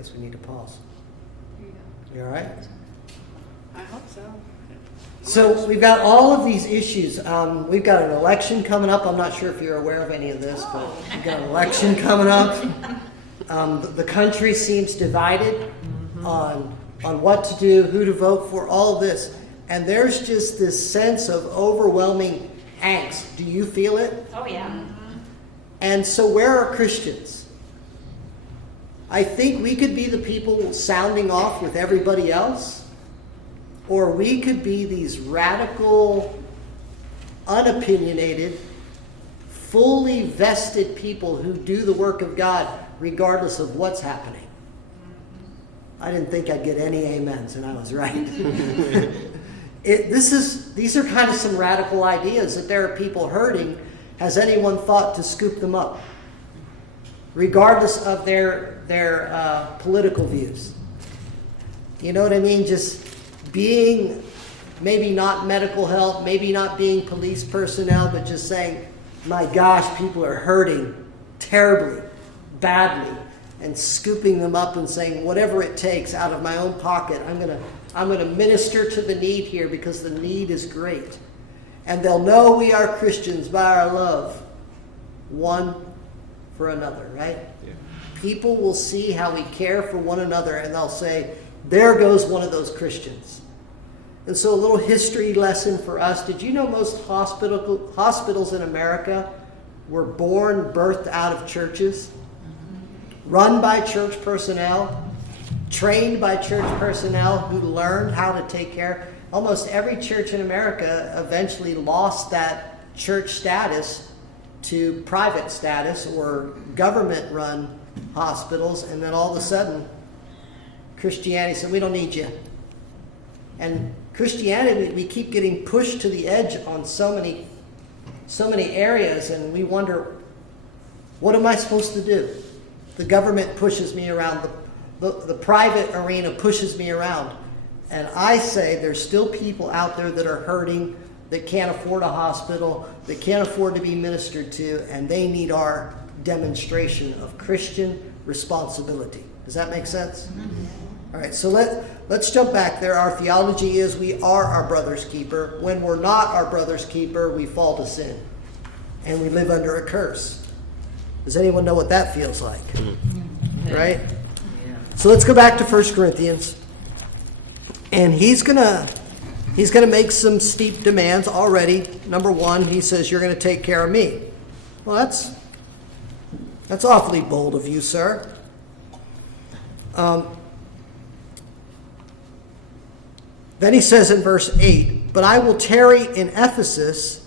guess we need to pause. Here you go. You all right? I hope so. So we've got all of these issues. We've got an election coming up. I'm not sure if you're aware of any of this, but we've got an election coming up. The country seems divided on what to do, who to vote for, all of this. And there's just this sense of overwhelming angst. Do you feel it? Oh, yeah. And so where are Christians? I think we could be the people sounding off with everybody else, or we could be these radical, unopinionated, fully vested people who do the work of God regardless of what's happening. I didn't think I'd get any amens, and I was right. These are kind of some radical ideas that there are people hurting. Has anyone thought to scoop them up? Regardless of their political views. You know what I mean? Just being maybe not medical help, maybe not being police personnel, but just saying, my gosh, people are hurting terribly, badly, and scooping them up and saying, whatever it takes out of my own pocket, I'm gonna minister to the need here because the need is great. And they'll know we are Christians by our love one for another, right? Yeah. People will see how we care for one another and they'll say, there goes one of those Christians. And so a little history lesson for us. Did you know most hospitals in America were birthed out of churches? Run by church personnel, trained by church personnel who learned how to take care. Almost every church in America eventually lost that church status to private status or government-run hospitals, and then all of a sudden, Christianity said, we don't need you. And Christianity, we keep getting pushed to the edge on so many areas, and we wonder, what am I supposed to do? The government pushes me around. The private arena pushes me around. And I say there's still people out there that are hurting, that can't afford a hospital, that can't afford to be ministered to, and they need our demonstration of Christian responsibility. Does that make sense? Mm-hmm. All right, so let's jump back there. Our theology is we are our brother's keeper. When we're not our brother's keeper, we fall to sin. And we live under a curse. Does anyone know what that feels like? Mm-hmm. Right? Yeah. So let's go back to 1 Corinthians. And he's gonna make some steep demands already. Number one, he says, you're going to take care of me. Well, that's awfully bold of you, sir. Then he says in verse 8, but I will tarry in Ephesus